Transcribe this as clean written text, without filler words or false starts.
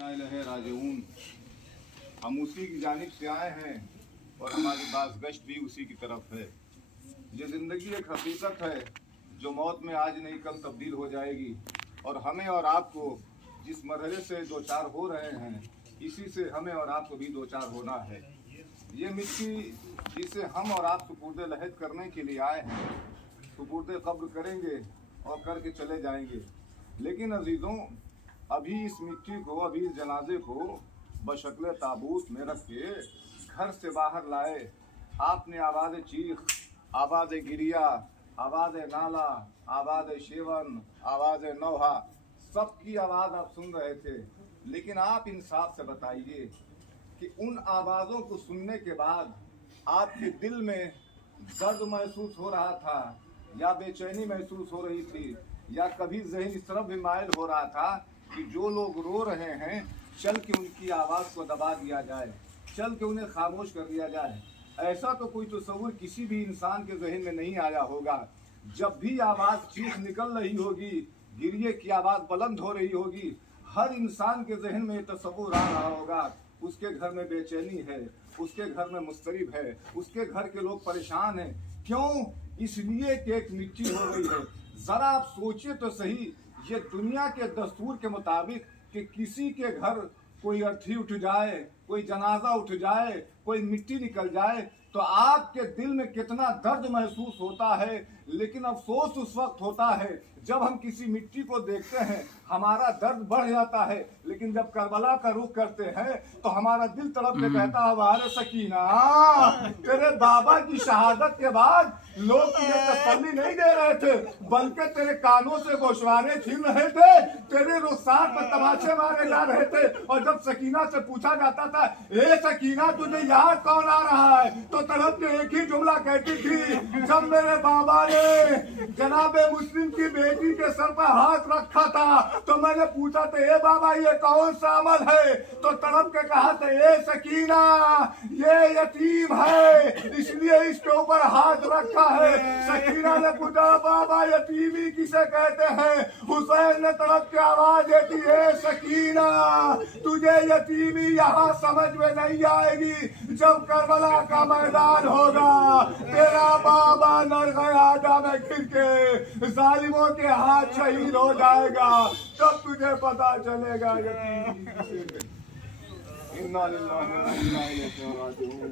इन्ना इलैहि राजिऊन। हम उसी की जानिब से आए हैं और हमारी बाज़गश्त भी उसी की तरफ है। ये ज़िंदगी एक हकीकत है जो मौत में आज नहीं कल तब्दील हो जाएगी, और हमें और आपको जिस मरहले से दो चार हो रहे हैं, इसी से हमें और आपको भी दो चार होना है। ये मिट्टी जिसे हम और आप सुपुर्द लहद करने के लिए आए हैं, सुपुर्द कब्र करेंगे और करके चले जाएंगे। लेकिन अजीज़ों, अभी इस मिट्टी को, अभी इस जनाजे को बशक्ल ताबूत में रख के घर से बाहर लाए। आपने आवाज़ चीख, आवाज़ गिरिया, आवाज़ नाला, आवाज़ शेवन, आवाज़ नौहा, सबकी आवाज़ आप सुन रहे थे। लेकिन आप इंसाफ से बताइए कि उन आवाज़ों को सुनने के बाद आपके दिल में दर्द महसूस हो रहा था, या बेचैनी महसूस हो रही थी, या कभी ज़हन इस तरफ भी मायल हो रहा था कि जो लोग रो रहे हैं चल के उनकी आवाज़ को दबा दिया जाए, चल के उन्हें खामोश कर दिया जाए। ऐसा तो कोई तस्वुर किसी भी इंसान के ज़हन में नहीं आया होगा। जब भी आवाज़ चीख निकल रही होगी, गिरिए की आवाज़ बुलंद हो रही होगी, हर इंसान के जहन में तस्वुर आ रहा होगा उसके घर में बेचैनी है, उसके घर में मुस्तरिब है, उसके घर के लोग परेशान हैं। क्यों? इसलिए कि एक मिट्टी हो गई है। ज़रा आप सोचिए तो सही, ये दुनिया के दस्तूर के मुताबिक कि किसी के घर कोई अर्थी उठ जाए, कोई जनाजा उठ जाए, कोई मिट्टी निकल जाए, तो आपके दिल में कितना दर्द महसूस होता है। लेकिन अफसोस उस वक्त होता है जब हम किसी मिट्टी को देखते हैं, हमारा दर्द बढ़ जाता है। लेकिन जब करबला का रुख करते हैं तो हमारा दिल तड़प के कहता है, वारे सकीना, तेरे बाबा की शहादत के बाद लोग तुझे तसल्ली नहीं दे रहे थे, बल्कि तेरे कानों से गोशवारे छीन रहे थे, तेरे रुखसार पर तमाचे मारे जा रहे थे। और जब सकीना से पूछा जाता था, ए सकीना, तुझे याद कौन आ रहा है, तो तरफ के एक ही जुमला कहती थी, जब मेरे बाबा ने जनाबे मुस्लिम की बेटी के सर पर हाथ रखा था तो मैंने पूछा था, ए बाबा ये कौन सा अमल है, तो तरफ के कहा था, ए सकीना, ये यतीम है इसलिए इसके ऊपर हाथ रखा है। सकीना ने पूछा, बाबा यतीमी किसे कहते हैं? हुसैन ने तरफ की आवाज देती है, सकीना, तुझे यतीमी यहाँ समझ में नहीं आएगी, जब करबला का मैदान होगा, तेरा बाबा नरगयादा में गिर के जालिमों के हाथ शहीद हो जाएगा, तब तुझे पता चलेगा यतीमी किसे कहते हैं। इन्ना लिल्लाहि व इन्ना इलैहि राजिऊन।